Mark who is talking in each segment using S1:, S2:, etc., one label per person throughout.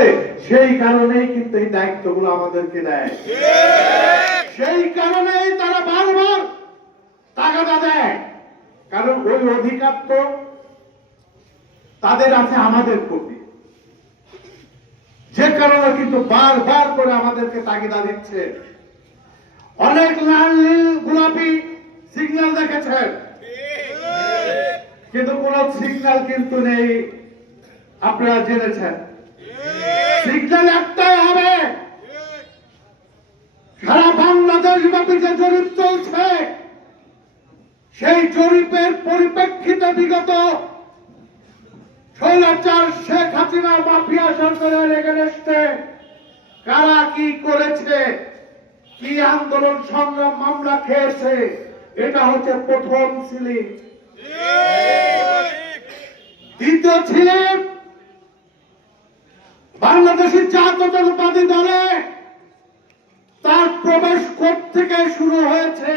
S1: করে সেই কারণেই কিন্তু এই দায়িত্বগুলো আমাদেরকে দেয়। সেই কারণেই তারা বারবার টাকাটা দেয়। কারণ ওই অধিকার তো তাদের আছে, আমাদের প্রতি যে কারণে কিন্তু বারবার করে আমাদেরকে তাগিদা দিচ্ছে। অনেক লাল নীল গোলাপি সিগন্যাল দেখেছেন? কিন্তু কোন সিগন্যাল কিন্তু নেই। আপনারা জেনেছেন। সিগন্যাল একটাই হবে। সারা বাংলাদেশ ব্যাপী যে জরিপ চলছে সেই জরিপের পরিপ্রেক্ষিতে বিগত স্বৈরাচার শেখ হাসিনা মাফিয়া সরকারের এগেনস্টে কারা কি করেছে কি আন্দোলন সংগ্রাম মামলা খেয়েছে এটা হচ্ছে প্রথম সিলিং। দ্বিতীয় ছিলেন বাংলাদেশের জাতীয়তাবাদী দলে তার প্রবেশ থেকে শুরু হয়েছে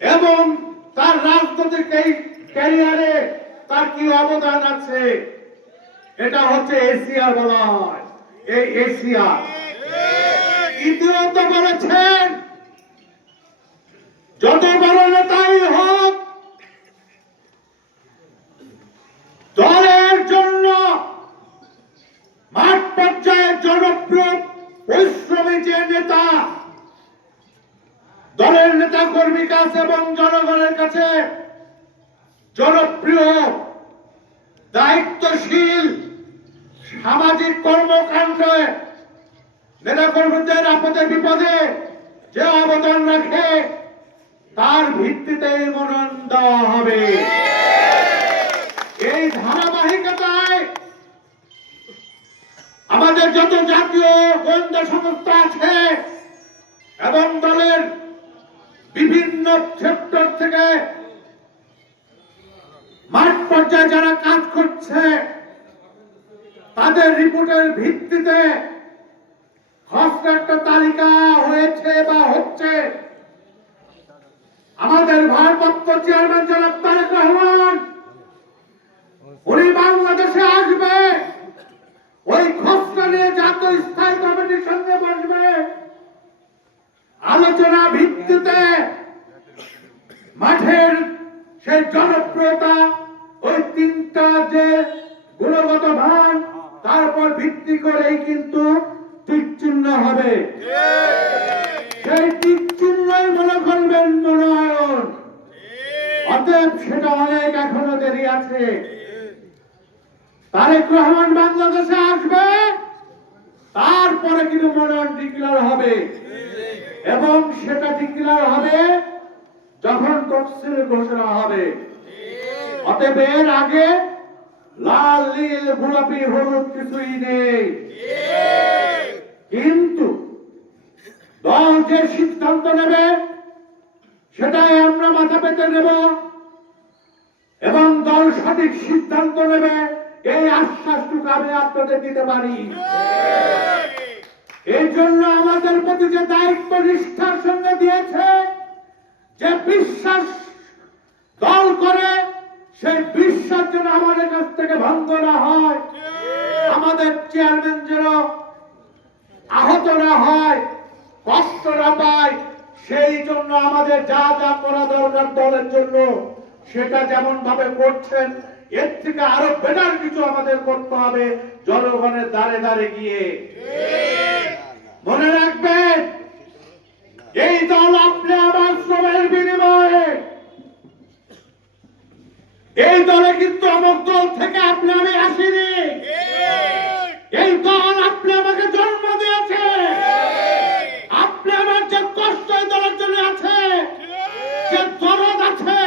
S1: এবং তার রাজনৈতিক এই ক্যারিয়ারে তার কি অবদান আছে? এটা হচ্ছে এশিয়া বলা হয়। এই এশিয়া ইতিহাস বলেছেন, যত বড় নেতাই কাছে এবং জনগণের কাছে জনপ্রিয়, দায়িত্বশীল, সামাজিক কর্মকাণ্ডে নেতা কর্মীদের আপদে বিপদে যে অবদান রাখে, তার ভিত্তিতে মনোনয়ন দেওয়া হবে। এই ধারাবাহিকতায় আমাদের যত জাতীয় গোয়েন্দা সংস্থা আছে এবং দলের বিভিন্ন সেক্টর থেকে মাঠ পর্যায়ে যারা কাজ করছে, তাদের রিপোর্টের ভিত্তিতে একটা তালিকা হয়েছে বা হচ্ছে। আমাদের ভারপ্রাপ্ত চেয়ারম্যান জনাব তারেক রহমান, উনি বাংলাদেশে আসবে ওই খসড়া নিয়ে জাতীয় স্থায়ী কমিটির সঙ্গে বসবে আলোচনা ভিত্তিতে মাঠের সেই জনপ্রিয়তা, ওই তিনটা যে গুণগত মান তারপর ভিত্তি করেই কিন্তু টিক হবে। সেই টিক মনে করবেন মনোনয়ন। অতএব সেটা অনেক এখনও দেরি আছে। তারেক রহমান বাংলাদেশে আসবে, তারপরে কিন্তু মনোনয়ন ডিক্লেয়ার হবে। এবং সেটা ডিক্লেয়ার হবে তফসিল ঘোষণা হবে। অতএব এর আগে লাল, নীল, গোলাপি, হলুদ কিছুই নেই। কিন্তু দল যে সিদ্ধান্ত নেবে, সেটাই আমরা মাথা পেতে নেব। এবং দল সঠিক সিদ্ধান্ত নেবে, এই আশ্বাসটুকু আমি আপনাদের দিতে পারি। এই জন্য আমাদের প্রতি যে দায়িত্ব নিষ্ঠার সঙ্গে দিয়েছে যে বিশ্বাস দল করে, সেই বিশ্বাস যেন আমাদের কাছ থেকে ভঙ্গ না হয়। আমাদের চেয়ারম্যান যেন আহত না হয়, কষ্ট না পায়, সেই জন্য আমাদের যা যা করা দরকার দলের জন্য, সেটা যেমন ভাবে করছেন, এর থেকে আরও বেটার কিছু আমাদের করতে হবে, জনগণের দ্বারে দ্বারে গিয়ে। মনে রাখবেন, এই দল আপনি আমার শ্রমের বিনিময়ে এই দলে কিন্তু অমুক দল থেকে আপনি আমি আসিনি। এই দল আপনি আমাকে জন্ম দিয়েছে। আপনি আমার যে কষ্ট এই দলের জন্য আছে, যে দরদ আছে,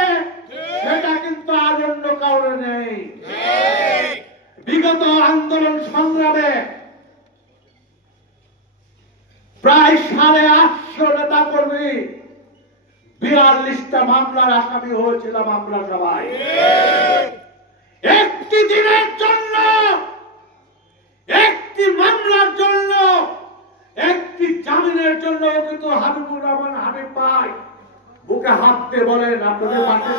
S1: সেটা কিন্তু আর অন্য কারণে নেই। বিগত আন্দোলন সংগ্রামে প্রায় সাড়ে আটশো নেতা কর্মী বিয়াল্লিশটা মামলার আসামি হয়েছিলাম আমরা সবাই একটি দিনের জন্য, একটি মামলার জন্য, একটি জামিনের জন্য কিন্তু হাবিবুর রহমান হাবিব পাই বুকে হাত দিয়ে বলেন, আপনাদের পাশে?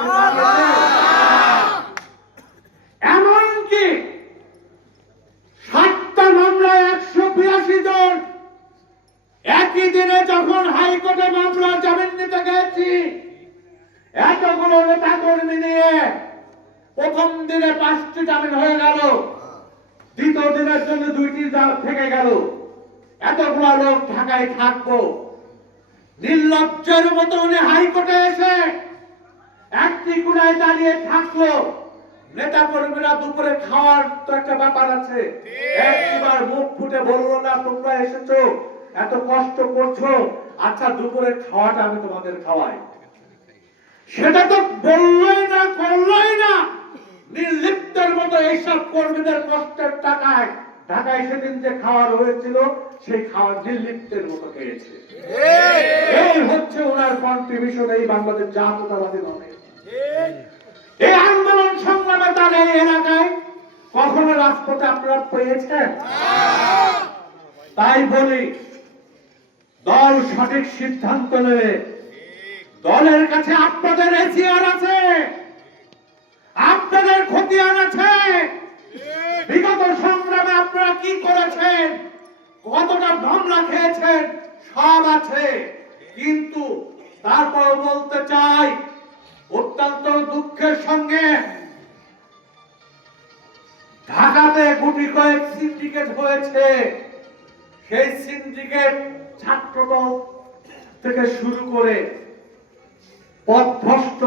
S1: এমনকি সাতটা বিরাশি জন একই দিনে যখন হাইকোর্টে মামলা জামিন নিতে গেছি এতগুলো নেতা কর্মী নিয়ে প্রথম দিনে পাঁচটি জামিন হয়ে গেল দ্বিতীয় দিনের জন্য দুইটি জাল থেকে গেল। এতগুলো লোক ঢাকায় থাকব। নির্লজ্জের মতো উনি হাইকোর্টে এসে একটি কোনায় দাঁড়িয়ে থাকল। নেতা কর্মীরা দুপুরে খাওয়ার তো একটা ব্যাপার আছে। একবার মুখ ফুটে বলল না তোমরা এসেছ। এত কষ্ট করছ আচ্ছা দুপুরে খাওয়াটা আমি তোমাদের খাওয়াই। সেটা তো বললোই না, করলোই না। নির্লিপ্তের মতো এইসব কর্মীদের কষ্টের টাকায় ঢাকায় সেদিন যে খাওয়ার হয়েছিল, সেই খাওয়ার নির্লিপ্তের মতো খেয়েছে। এই হচ্ছে ওনার কন্ট্রিবিউশন এই বাংলাদেশ জাতীয়তাবাদী দলে। এই আন্দোলন সংগ্রামে তার এই এলাকায় কখনো রাজপথে আপনারা পেয়েছেন? তাই বলি দল সঠিক সিদ্ধান্ত নেবে। দলের কাছে আপনাদের এসিয়ার আছে। আপনাদের খতিয়ান আছে। বিগত সংগ্রামে আপনারা কি করেছেন? কতটা মামলা খেয়েছেন? সব আছে। কিন্তু তারপর বলতে চাই, অত্যন্ত দুঃখের সঙ্গে ঢাকাতে গুটি কয়েক সিন্ডিকেট হয়েছে। সেই সিন্ডিকেট ছাত্রদল থেকে শুরু করে পথভ্রষ্ট